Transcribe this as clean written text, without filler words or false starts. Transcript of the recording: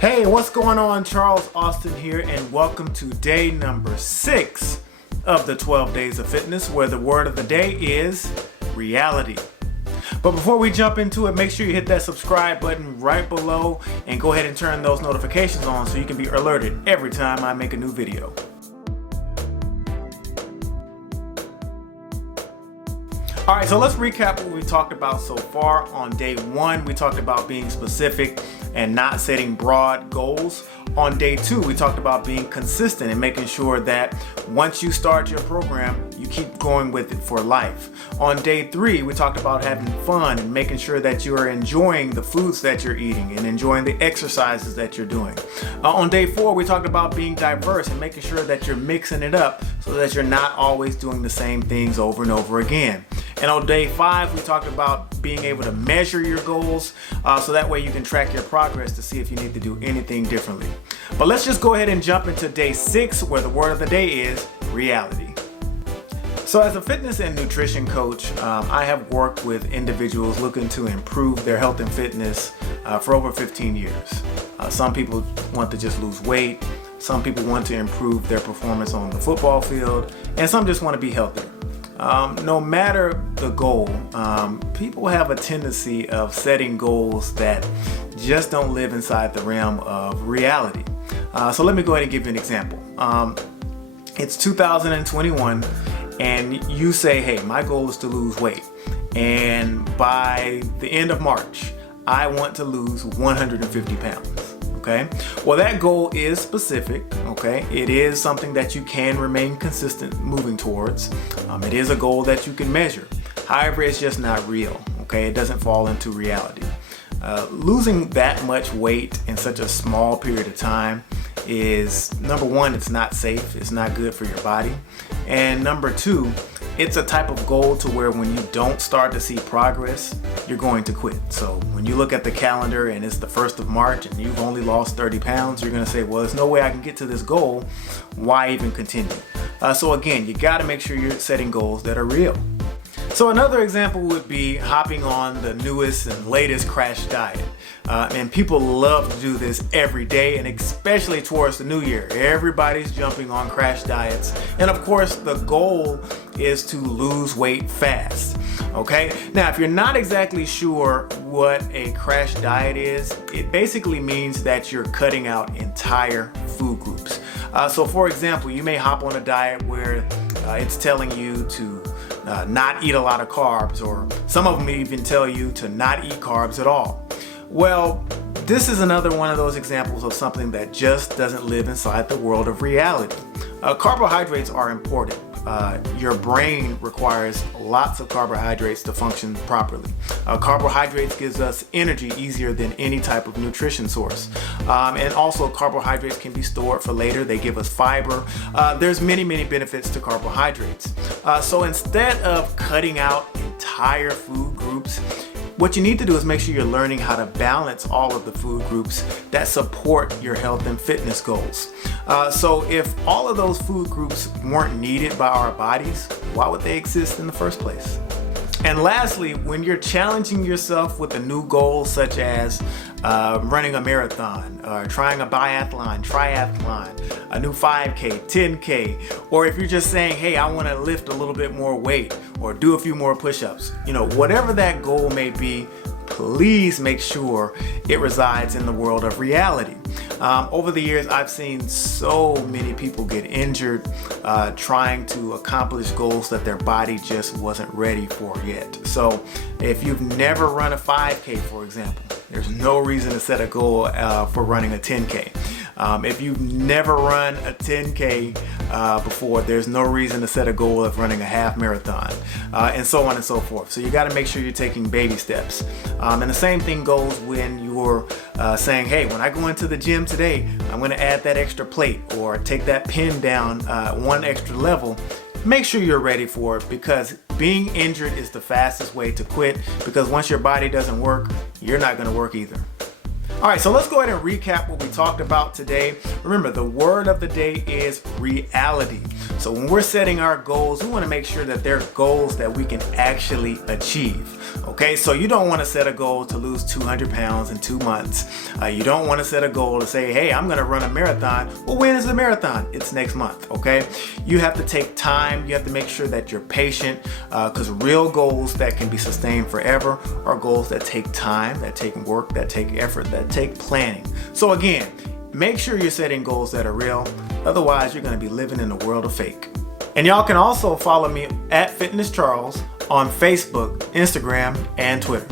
Hey, what's going on? Charles Austin here, and welcome to day number 6 of the 12 Days of Fitness, where the word of the day is reality. But before we jump into it, make sure you hit that subscribe button right below and go ahead and turn those notifications on so you can be alerted every time I make a new video. Alright, so let's recap what we talked about so far. On day 1, we talked about being specific and not setting broad goals. On day 2, we talked about being consistent and making sure that once you start your program, you keep going with it for life. On day 3, we talked about having fun and making sure that you are enjoying the foods that you're eating and enjoying the exercises that you're doing. On day 4, we talked about being diverse and making sure that you're mixing it up so that you're not always doing the same things over and over again. And on day 5, we talked about being able to measure your goals so that way you can track your progress to see if you need to do anything differently. But let's just go ahead and jump into day 6, where the word of the day is reality. So as a fitness and nutrition coach, I have worked with individuals looking to improve their health and fitness for over 15 years. Some people want to just lose weight. Some people want to improve their performance on the football field, and some just want to be healthier. No matter the goal, people have a tendency of setting goals that just don't live inside the realm of reality. So let me go ahead and give you an example. It's 2021 and you say, hey, my goal is to lose weight. And by the end of March, I want to lose 150 pounds. Okay, well, that goal is specific. Okay, it is something that you can remain consistent moving towards. It is a goal that you can measure. However, it's just not real. Okay, it doesn't fall into reality. Losing that much weight in such a small period of time is, number one, it's not safe. It's not good for your body. And number 2, it's a type of goal to where when you don't start to see progress, you're going to quit. So when you look at the calendar and it's the 1st of March and you've only lost 30 pounds, you're going to say, well, there's no way I can get to this goal. Why even continue? So again, you got to make sure you're setting goals that are real. So another example would be hopping on the newest and latest crash diet. And people love to do this every day, and especially towards the new year. Everybody's jumping on crash diets. And of course, the goal is to lose weight fast. Okay, now if you're not exactly sure what a crash diet is, it basically means that you're cutting out entire food groups. So for example, you may hop on a diet where it's telling you to not eat a lot of carbs, or some of them even tell you to not eat carbs at all. Well, this is another one of those examples of something that just doesn't live inside the world of reality. Carbohydrates are important. Your brain requires lots of carbohydrates to function properly. Carbohydrates gives us energy easier than any type of nutrition source. And also carbohydrates can be stored for later. They give us fiber. There's many benefits to carbohydrates. So instead of cutting out entire food groups, what you need to do is make sure you're learning how to balance all of the food groups that support your health and fitness goals. So if all of those food groups weren't needed by our bodies, why would they exist in the first place? And lastly, when you're challenging yourself with a new goal, such as running a marathon, or trying a biathlon, triathlon, a new 5K, 10K, or if you're just saying, hey, I want to lift a little bit more weight or do a few more push-ups, whatever that goal may be, please make sure it resides in the world of reality. Over the years, I've seen so many people get injured trying to accomplish goals that their body just wasn't ready for yet. So if you've never run a 5K, for example, there's no reason to set a goal for running a 10K. If you've never run a 10K before, there's no reason to set a goal of running a half marathon, and so on and so forth. So you got to make sure you're taking baby steps. And the same thing goes when you're saying, hey, when I go into the gym today, I'm going to add that extra plate or take that pin down one extra level. Make sure you're ready for it, because being injured is the fastest way to quit, because once your body doesn't work, you're not going to work either. All right, so let's go ahead and recap what we talked about today. Remember, the word of the day is reality. So when we're setting our goals, we want to make sure that they're goals that we can actually achieve. Okay, so you don't want to set a goal to lose 200 pounds in 2 months. You don't want to set a goal to say, hey, I'm going to run a marathon. Well, when is the marathon? It's next month, okay? You have to take time. You have to make sure that you're patient because real goals that can be sustained forever are goals that take time, that take work, that take effort, that take planning. So again, make sure you're setting goals that are real. Otherwise, you're going to be living in a world of fake. And y'all can also follow me at Fitness Charles on Facebook, Instagram, and Twitter.